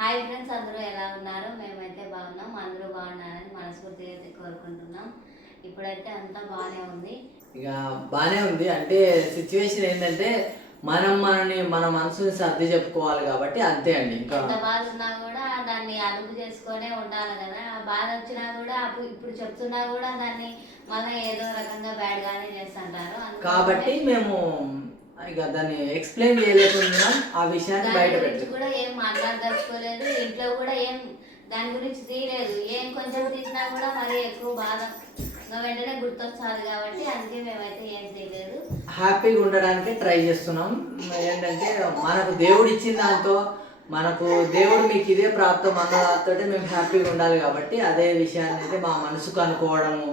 Hi friends అందరూ ఎలా ఉన్నారు? మేమైతే బాగున్నాం అందరూ బాగున్నారని మనస్ఫూర్తిగా అయితే కోరుకుంటున్నాం. ఇప్పుడైతే అంతా బాగానే ఉంది. ఇక బాగానే ఉంది. అంటే సిచ్యువేషన్ ఏంటంటే మనం మనని మన మనసుని సర్ది చెప్పుకోవాలి కాబట్టి అంతే అండి. ఇంకా ఎంత బాధ ఉన్నా కూడా దాన్ని అదుపు చేసుకొనే ఉండాలి కదా. ఆ బాధ వచ్చినా కూడా అప్పుడు ఇప్పుడు చెప్తున్నా కూడా దాన్ని మళ్ళీ ఏదో రకంగా బ్యాడ్ గానే చేస్తుంటారు. అందుకని కాబట్టి మేము ఇక దాన్ని ఎక్స్ప్లెయిన్ చేయలేకుండా ఆ విషయాన్ని బయట గురించి పెట్టాం. కూడా ఏం మాట్లాడదలుచుకోలేదు. ఇంట్లో కూడా ఏం దాని గురించి తీయలేదు. ఏం కొంచెం తీసినా కూడా మరి ఎక్కువ బాధ. వెంటనే గుర్తొచ్చాలి కాబట్టి అందుకే మేమైతే ఏం చేయలేదు హ్యాపీగా ఉండడానికి ట్రై చేస్తున్నాం. ఏంటంటే మనకు దేవుడు ఇచ్చిన దాంతో మనకు దేవుడు మీకు ఇదే ప్రాప్తం అన్న దాంతో మేము హ్యాపీగా ఉండాలి కాబట్టి అదే విషయాన్ని అయితే మా మనసుకు అనుకోవడము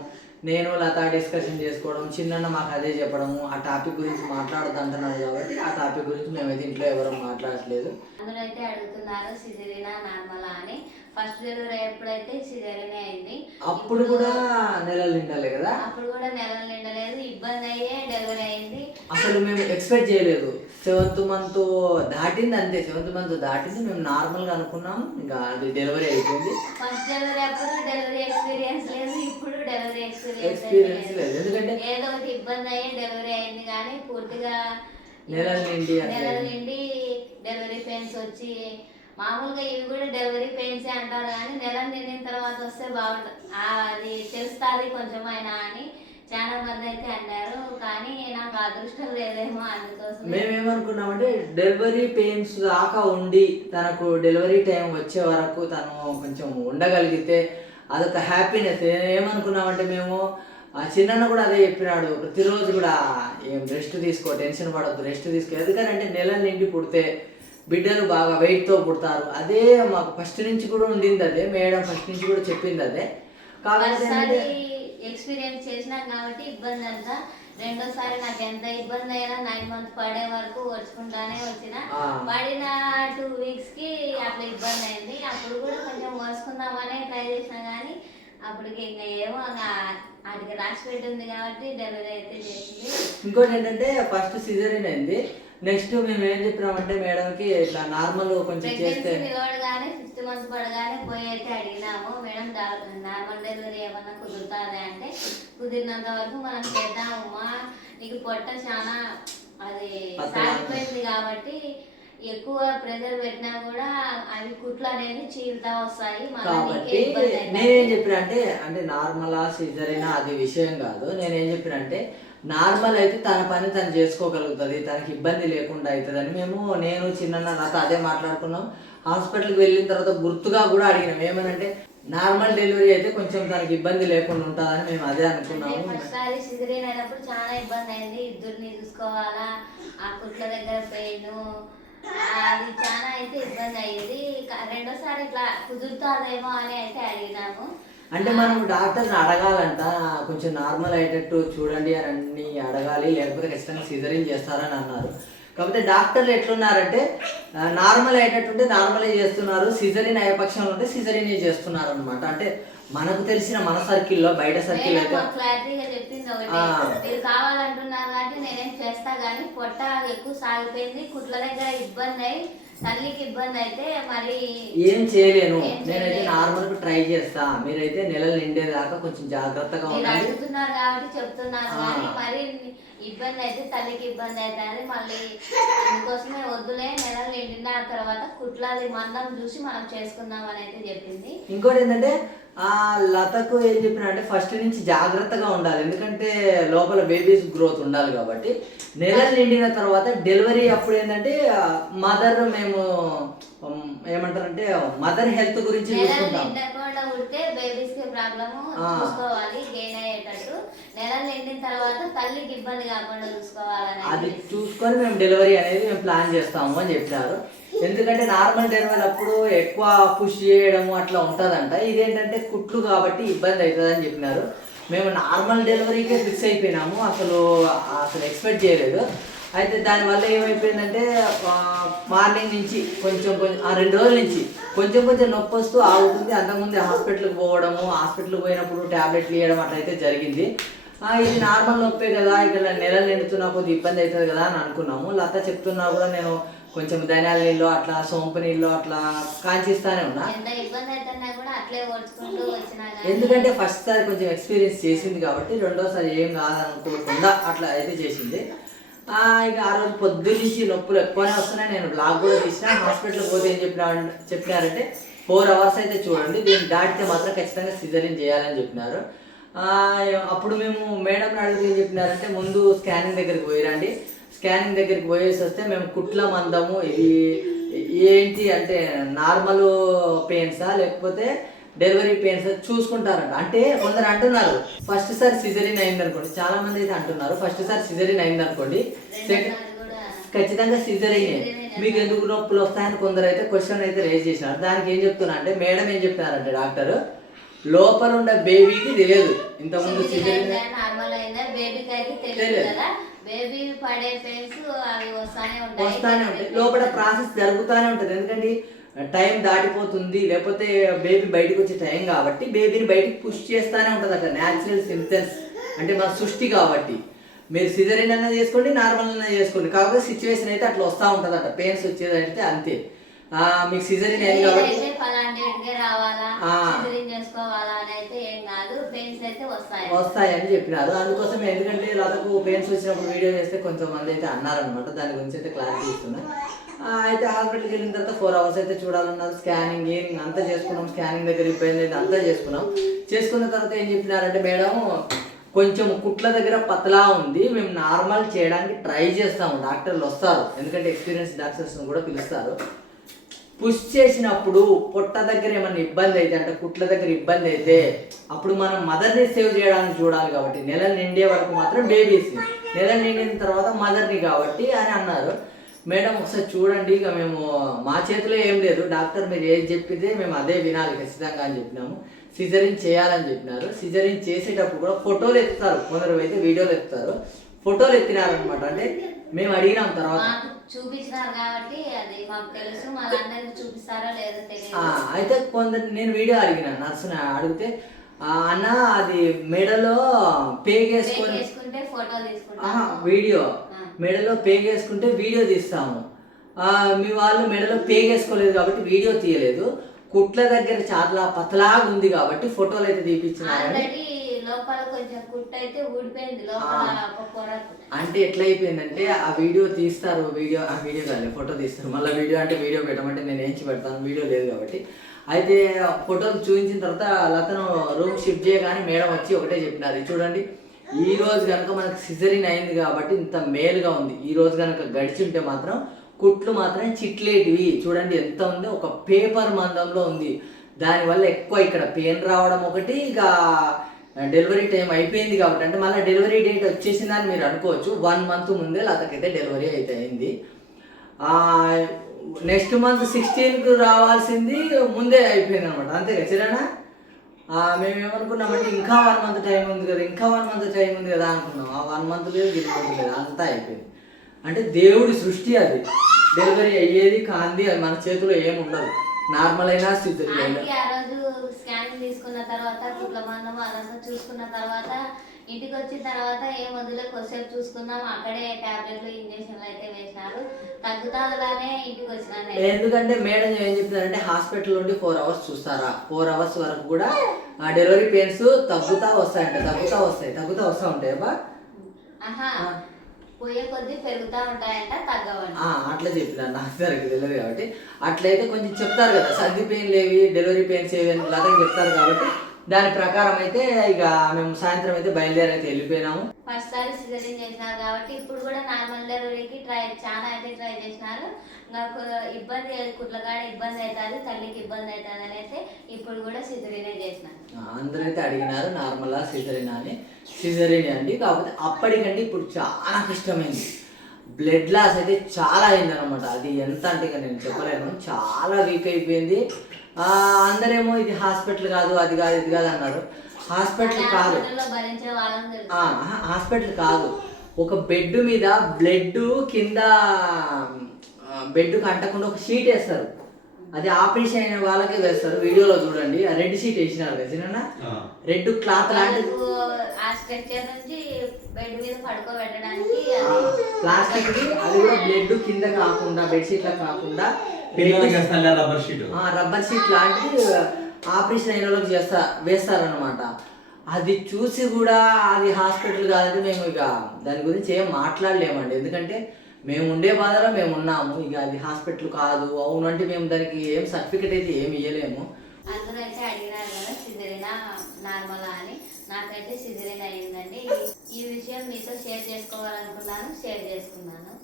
నేను లత డిస్కషన్ చేసుకోవడం చిన్న మాకు అదే చెప్పడము ఆ టాపిక్ గురించి మాట్లాడద్దు అంటున్నారు కాబట్టి ఆ టాపిక్ గురించి మేమైతే ఇంట్లో ఎవరు మాట్లాడట్లేదు. అందులో అయితే అడుగుతున్నారు సిజరీనా నార్మలా అని. ఫస్ట్ డెలివరీ ఎప్పుడైతే సిజరీనే అయింది. అప్పుడు కూడా నెలలు నిండాలి కదా? అప్పుడు కూడా నెలలు నిండలేదు ఇబ్బంది అయ్యే డెలివరీ అయింది. అసలు మేము ఎక్స్పెక్ట్ చేయలేదు. సెవెంత్ మంత్ దాటింది అంతే సెవెంత్ మంత్ దాటింది మేము నార్మల్గా అనుకున్నాం ఇంకా అది డెలివరీ అయిపోయింది. ఫస్ట్ డెలివరీ అప్పుడు డెలివరీ ఎక్స్పీరియన్స్ లేదు ఎక్స్పీరియన్స్ ఎక్స్పీరియన్స్ లేదు. ఎందుకంటే ఏదో ఒకటి ఇబ్బంది అయ్యి డెలివరీ అయింది కానీ పూర్తిగా నెలల నిండి నెలల నుండి డెలివరీ పెయిన్స్ వచ్చి మామూలుగా ఇవి కూడా డెలివరీ పెయిన్స్ అంటారు కానీ నెల నిండిన తర్వాత వస్తే బాగుంటుంది అది తెలుస్తుంది కొంచెం అయినా అని చాలా మంది అయితే అన్నారు. కానీ నాకు అదృష్టం లేదేమో అందుకోసం మేమేమనుకున్నామంటే డెలివరీ పెయిన్స్ దాకా ఉండి తనకు డెలివరీ టైం వచ్చే వరకు తను కొంచెం ఉండగలిగితే అదొక హ్యాపీనెస్ ఏమనుకున్నామంటే మేము ఆ చిన్న కూడా అదే చెప్పినాడు ప్రతిరోజు కూడా ఏం రెస్ట్ తీసుకో టెన్షన్ పడద్దు రెస్ట్ తీసుకో. ఎందుకంటే నెల నిండి పుడితే బిడ్డలు బాగా వెయిట్తో పుడతారు. అదే మాకు ఫస్ట్ నుంచి కూడా ఉండింది అదే మేడం ఫస్ట్ నుంచి కూడా చెప్పింది అదే. ఏంటంటే ఎక్స్పీరియన్స్ చేసినాం కాబట్టి ఇబ్బంది అంతా రెండోసారి నాకు ఎంత ఇబ్బంది అయినా నైన్ మంత్ పడే వరకు వచ్చుకుంటానే వచ్చిన. పడిన టూ వీక్స్కి అట్లా ఇబ్బంది అయింది. అప్పుడు కూడా కొంచెం ట్రై చేసిన కానీ అప్పటికి ఇంకా ఏమో వాటికి రాసి పెట్టి ఉంది కాబట్టి డెలివరీ అయితే చేసింది. ఇంకోటి ఏంటంటే ఫస్ట్ సిజరీన్ అయింది. నెక్స్ట్ మేము ఏం చెప్పినామంటే మేడంకి ఇట్లా నార్మల్ కొంచెం చేస్తే నిలవడగానే ఫిఫ్త్ మంత్ పడగానే పోయి అయితే అడిగినాము. మేడం నార్మల్ డెలివరీ ఏమన్నా కుదురుతుంది అంటే కుదిరినంత వరకు మనం చేద్దామమ్మా నీకు పొట్ట చాలా అది. సాగిపోయింది కాబట్టి ఎక్కువ ప్రెజర్ పెట్టినా కూడా అవి కుట్లు అనేది చీలుతా వస్తాయి. కాబట్టి. నేనేం చెప్పిన అంటే అంటే నార్మలా సిజరీనా అది విషయం కాదు. నేనేం చెప్పిన అంటే నార్మల్ అయితే తన పని తను చేసుకోగలుగుతుంది తనకి ఇబ్బంది లేకుండా అవుతుందని మేము నేను చిన్న నాతో అదే మాట్లాడుకున్నాం. హాస్పిటల్కి వెళ్ళిన తర్వాత గుర్తుగా కూడా అడిగినాం. ఏమనంటే నార్మల్ డెలివరీ అయితే కొంచెం తనకి ఇబ్బంది లేకుండా ఉంటుందని మేము అదే అనుకున్నాము. ఫస్ట్ సారి సిజరీన్ అయినప్పుడు చాలా ఇబ్బంది అయింది. ఇద్దరిని చూసుకోవాలా? ఆ కుట్ల దగ్గర పెయిన్ అది చాలా అయితే ఇబ్బంది అయ్యేది. రెండోసారి ఇట్లా కుదురుతుందేమో అని అయితే అడిగినాము. అంటే మనం డాక్టర్ని అడగాలంట. కొంచెం నార్మల్ అయ్యేటట్టు చూడండి అని అన్ని అడగాలి. లేకపోతే ఖచ్చితంగా సిజరింగ్ చేస్తారని అన్నారు. కాకపోతే డాక్టర్లు ఎట్లున్నారంటే నార్మల్ అయ్యేటట్టుంటే నార్మలే చేస్తున్నారు సిజరిన్ అయ్యే పక్షంలో ఉంటే సిజరిన్ చేస్తున్నారు అనమాట అంటే మనకు తెలిసిన మన సర్కిల్లో బయట సర్కిల్ అయితే మేడం క్లారిటీగా చెప్పింది ఒకటి ఆ. మీరు కావాలంటున్నారు కాబట్టి నేనేం చేస్తా కానీ పొట్ట ఎక్కువ సాగిపోయింది కుట్ల దగ్గర ఇబ్బంది అయి తల్లికి ఇబ్బంది అయితే మరి ఏం చేయలేను నేనైతే. నార్మల్ ట్రై చేస్తా మీరైతే నెలలు నిండేదాకా కొంచెం జాగ్రత్తగా ఉండాలి అడుగుతున్నారు కాబట్టి. కానీ మరి ఇబ్బంది అయితే తల్లికి ఇబ్బంది అవుతుంది మళ్ళీ అందుకోసమే వద్దులే నెలలు నిండిన తర్వాత కుట్లది మందం చూసి మనం చేసుకుందాం అని అయితే చెప్పింది. ఇంకోటి ఏంటంటే ఆ లతకు ఏం చెప్పిన అంటే ఫస్ట్ నుంచి జాగ్రత్తగా ఉండాలి. ఎందుకంటే లోపల బేబీస్ గ్రోత్ ఉండాలి కాబట్టి. నెలలు నిండిన తర్వాత డెలివరీ అప్పుడు ఏంటంటే మదర్ మేము ఉమ్, ఏమంటారంటే మదర్ హెల్త్ గురించి చూసుకుంటాం. ప్రాబ్లమ్. చూసుకోవాలి గెయిన్ అయ్యేటట్టు. నెలలు నిండిన తర్వాత తల్లికి ఇబ్బంది కాకుండా చూసుకోవాలని అది చూసుకొని మేము డెలివరీ అనేది మేము ప్లాన్ చేస్తాము అని చెప్పినారు. ఎందుకంటే నార్మల్ డెలివరీ అప్పుడు ఎక్కువ పుష్ చేయడము అట్లా ఉంటుందంట. ఇదేంటంటే కుట్లు కాబట్టి ఇబ్బంది అవుతుంది అని చెప్పినారు. మేము నార్మల్ డెలివరీకే ఫిక్స్ అయిపోయినాము. అసలు అసలు ఎక్స్పెక్ట్ చేయలేదు. అయితే దానివల్ల ఏమైపోయిందంటే మార్నింగ్ నుంచి కొంచెం కొంచెం ఆ రెండు రోజుల నుంచి కొంచెం కొంచెం నొప్పి వస్తూ ఆగుతుంది. అంతకుముందు హాస్పిటల్కి పోవడము హాస్పిటల్కి పోయినప్పుడు ట్యాబ్లెట్లు ఇవ్వడం అట్లయితే జరిగింది. ఇది నార్మల్ నొప్పే కదా ఇక్కడ నెలలు నిండుతున్నా కొద్దిగా ఇబ్బంది అవుతుంది కదా అని అనుకున్నాము. లత చెప్తున్నా కూడా నేను కొంచెం ధనియాల నీళ్ళు అట్లా సోంపు నీళ్ళు అట్లా కాంచిస్తానే ఉన్నా. ఎందుకంటే ఫస్ట్ సారి కొంచెం ఎక్స్పీరియన్స్ చేసింది కాబట్టి రెండోసారి ఏం కాదనుకోకుండా అట్లా అయితే చేసింది. ఇక ఆ రోజు పొద్దు నుంచి నొప్పులు ఎక్కువనే వస్తున్నాయి. నేను బ్లాగ్ కూడా తీసిన. హాస్పిటల్కి పోతే ఏం చెప్పినా చెప్పినారంటే ఫోర్ అవర్స్ అయితే చూడండి దీన్ని దాటితే మాత్రం ఖచ్చితంగా సిజరిన్ చేయాలని చెప్పినారు. అప్పుడు మేము మేడం అడిగితే ఏం చెప్పినారంటే ముందు స్కానింగ్ దగ్గరికి పోయిరండి. స్కానింగ్ దగ్గరికి పోయేసి వస్తే మేము కుట్ల మందము ఇది ఏంటి అంటే నార్మల్ పెయిన్సా లేకపోతే డెలివరీ పెయిన్స్ చూసుకుంటారంట. అంటే కొందరు అంటున్నారు ఫస్ట్ సారి సిజరీన్ అయింది అనుకోండి చాలా మంది అయితే అంటున్నారు ఫస్ట్ సారి సిజరీన్ అయింది అనుకోండి ఖచ్చితంగా సిజరిన్. మీకు ఎందుకు నొప్పులు వస్తాయని కొందరు అయితే క్వశ్చన్ అయితే రేజ్ చేసినారు. దానికి ఏం చెప్తున్నా అంటే మేడం ఏం చెప్తున్నారంటే డాక్టర్ లోపల ఉన్న బేబీకి తెలియదు. ఇంతకుముందు నార్మల్ అయిందా బేబీకి అయితే తెలియదు తెలియదు. కదా? బేబీ పడే పెయిన్స్ అవి వస్తానే ఉంటాయి. వస్తానే ఉంటాయి. లోపల ప్రాసెస్ జరుగుతూనే ఉంటుంది. ఎందుకంటే టైం దాటిపోతుంది. లేకపోతే బేబీ బయటకు వచ్చే టైం కాబట్టి బేబీని బయటికి పుష్ చేస్తానే ఉంటుంది అక్కడ. న్యాచురల్ సింప్టమ్స్ అంటే మన సృష్టి కాబట్టి. మీరు సిజరిన్ అన్నా చేసుకోండి నార్మల్ అన్నా చేసుకోండి. కాకపోతే సిచ్యువేషన్ అయితే అట్లా వస్తూ ఉంటుంది అట పెయిన్స్ వచ్చేది అంతే. మీకు కాబట్టి అని అయితే ఏం కాదు. పెయిన్స్ అయితే వస్తాయి. వస్తాయని చెప్పినారు. అందుకోసం ఎందుకంటే లతకు పెయిన్స్ వచ్చినప్పుడు వీడియో చేస్తే కొంచెం మంది అయితే అన్నారనమాట దాని గురించి అయితే క్లారిటీ ఇస్తున్నా. అయితే హాస్పిటల్కి వెళ్ళిన తర్వాత ఫోర్ అవర్స్ అయితే చూడాలన్నారు. స్కానింగ్ ఏనింగ్ అంతా చేసుకున్నాం. స్కానింగ్ దగ్గర ఇబ్బంది అయితే అంతా చేసుకున్నాం. చేసుకున్న తర్వాత ఏం చెప్పినారంటే మేడం కొంచెం కుట్ల దగ్గర పతలా ఉంది. మేము నార్మల్ చేయడానికి ట్రై చేస్తాము. డాక్టర్లు వస్తారు. ఎందుకంటే ఎక్స్పీరియన్స్ డాక్టర్స్ కూడా పిలుస్తారు. పుష్ చేసినప్పుడు పొట్ట దగ్గర ఏమైనా ఇబ్బంది అయితే అంటే కుట్ల దగ్గర ఇబ్బంది అయితే అప్పుడు మనం మదర్ని సేవ్ చేయడానికి చూడాలి కాబట్టి నెల నిండే వరకు మాత్రం బేబీస్ నెల నిండిన తర్వాత మదర్ని కాబట్టి అని అన్నారు. మేడం ఒకసారి చూడండి ఇక మేము మా చేతిలో ఏం లేదు. డాక్టర్ మీరు ఏది చెప్పితే మేము అదే వినాలి ఖచ్చితంగా అని చెప్పినాము. సిజరింగ్ చేయాలని చెప్పినారు. సిజరింగ్ చేసేటప్పుడు కూడా ఫోటోలు ఎత్తుతారు. కొందరు అయితే వీడియోలు ఎత్తుతారు. ఫోటోలు ఎత్తినారనమాట అంటే మేము అడిగినాం తర్వాత. చూపించినారు కాబట్టి అది మాకు తెలుసు మళ్ళీ చూపిస్తారో లేదో తెలియదు. అయితే కొందరు నేను వీడియో అడిగిన నర్సుని అడిగితే అన్న అది మెడలో పేగేసుకొని వీడియో. మెడలో పేగేసుకుంటే వీడియో తీస్తాము. మీ వాళ్ళు మెడలో పేగేసుకోలేదు కాబట్టి వీడియో తీయలేదు. కుట్ల దగ్గర చాలా పతలాగా ఉంది కాబట్టి ఫోటోలు అయితే తీపించినారని ఆల్రెడీ లోపల కొంచెం కుట్టు అయితే ఊడిపోయింది లోపల ఒక అంటే ఎట్లా అయిపోయిందంటే ఆ వీడియో తీస్తారు వీడియో ఆ వీడియో కాదు ఫోటో తీస్తారు. మళ్ళీ వీడియో అంటే వీడియో పెట్టమంటే నేను ఏంచి పెడతాను వీడియో లేదు కాబట్టి. అయితే ఫోటోలు చూపించిన తర్వాత లతను రూమ్ షిఫ్ట్ చేయగానే మేడం వచ్చి ఒకటే చెప్పినారు చూడండి ఈ రోజు కనుక మనకు సిజరిన్ అయింది కాబట్టి ఇంత మేలుగా ఉంది. ఈ రోజు కనుక గడిచి ఉంటే మాత్రం కుట్లు మాత్రం చిట్లేటివి. చూడండి ఎంత ఉంది ఒక పేపర్ మందంలో ఉంది. దానివల్ల ఎక్కువ ఇక్కడ పెయిన్ రావడం ఒకటి ఇక డెలివరీ టైం అయిపోయింది కాబట్టి అంటే మళ్ళీ డెలివరీ డేట్ వచ్చేసిందని మీరు అనుకోవచ్చు. వన్ మంత్ ముందే లతకైతే డెలివరీ అయితే అయింది. నెక్స్ట్ మంత్ సిక్స్టీన్కి రావాల్సింది ముందే అయిపోయింది అనమాట అంతే కదా చిరానా మేము ఏమనుకున్నామంటే ఇంకా వన్ మంత్ టైం ఉంది కదా ఇంకా వన్ మంత్ టైం ఉంది కదా అనుకున్నాం. ఆ వన్ మంత్ లేదు గిన్ మంత్ లేదు అంతా అయిపోయింది. అంటే దేవుడి సృష్టి అది. డెలివరీ అయ్యేది కాంది అది మన చేతిలో ఏమి ఉండదు నార్మల్ అయినా స్థితి ఆ రోజు స్కానింగ్ తీసుకున్న తర్వాత అదంతా చూసుకున్న తర్వాత ఇంటికి వచ్చిన తర్వాత ఏం వదిలే కొద్దిసేపు చూసుకుందాం అక్కడే టాబ్లెట్లు ఇంజక్షన్లు అయితే వేసినారు. తగ్గుతాదులానే ఇంటికి వచ్చినాను నేను. ఎందుకంటే మేడం ఏం చెప్తున్నారంటే హాస్పిటల్ నుండి ఫోర్ అవర్స్ చూస్తారా? ఫోర్ అవర్స్ వరకు కూడా ఆ డెలివరీ పెయిన్స్ తగ్గుతా వస్తాయంట తగ్గుతా వస్తాయి తగ్గుతా వస్తూ ఉంటాయి బా ఆహా పోయే కొద్దీ పెరుగుతా ఉంటాయంట తగ్గవంట. ఆ, అట్లా చెప్పినా నాకు సరిగ్గా తెలియదు కాబట్టి. అట్లయితే కొంచెం చెప్తారు కదా సర్ది పెయిన్లు ఏవి డెలివరీ పెయిన్స్ ఏవి అని చెప్తారు కాబట్టి దాని ప్రకారం అయితే ఇక మేము సాయంత్రం అయితే బయలుదేరి అయితే వెళ్ళిపోయినాము. ఫస్ట్ సారి సిజరింగ్ చేసినారు కాబట్టి ఇప్పుడు కూడా నార్మల్ డెలివరీకి ట్రై చాలా అయితే ట్రై చేసినారు. నాకు ఇబ్బంది కుట్లగాడ ఇబ్బంది అవుతుంది తల్లికి ఇబ్బంది అవుతుంది అని అయితే ఇప్పుడు కూడా సిజరీనే చేసినారు. అయితే అడిగినారు నార్మల్గా సిజరిన్ అని. సిజరిన్ అండి కాకపోతే అప్పటికంటే ఇప్పుడు చాలా కష్టమైంది. బ్లడ్ లాస్ అయితే చాలా అయిందనమాట అది ఎంత అంటే ఇక నేను చెప్పలేను. చాలా వీక్ అయిపోయింది. ఆ, అందరేమో ఇది హాస్పిటల్ కాదు అది కాదు ఇది కాదు అన్నారు. హాస్పిటల్ కాదు. హాస్పిటల్ కాదు. ఒక బెడ్ మీద బ్లడ్ కింద బెడ్కి అంటకుండా ఒక షీట్ వేస్తారు. అది ఆపరేషన్ అయిన వాళ్ళకే వేస్తారు వీడియోలో చూడండి. ఆ రెడ్ షీట్ వేసినారు ఆ. రెడ్ క్లాత్ లాంటిది. బెడ్ ప్లాస్టిక్ అది. కూడా బ్లడ్ కింద కాకుండా బెడ్షీట్ లా కాకుండా రబ్బర్ షీట్ రబ్బర్ షీట్ లాంటిది ఆపరేషన్ అయిన వాళ్ళకి చేస్తా వేస్తారనమాట అది చూసి కూడా అది హాస్పిటల్ కాదంటే మేము ఇక దాని గురించి ఏం మాట్లాడలేమండి. ఎందుకంటే మేము ఉండే బాధలో మేము ఉన్నాము. ఇక అది హాస్పిటల్ కాదు. అవును అంటే మేము దానికి ఏం సర్టిఫికెట్ అయితే ఏమి ఇవ్వలేము అందరూ అయితే అడిగినారు కదా సిజరీనా నార్మల్ అని. నాకైతే సిజరిన్ అయిందండి ఈ విషయం మీతో షేర్ చేసుకోవాలనుకున్నాను షేర్ చేసుకున్నాను.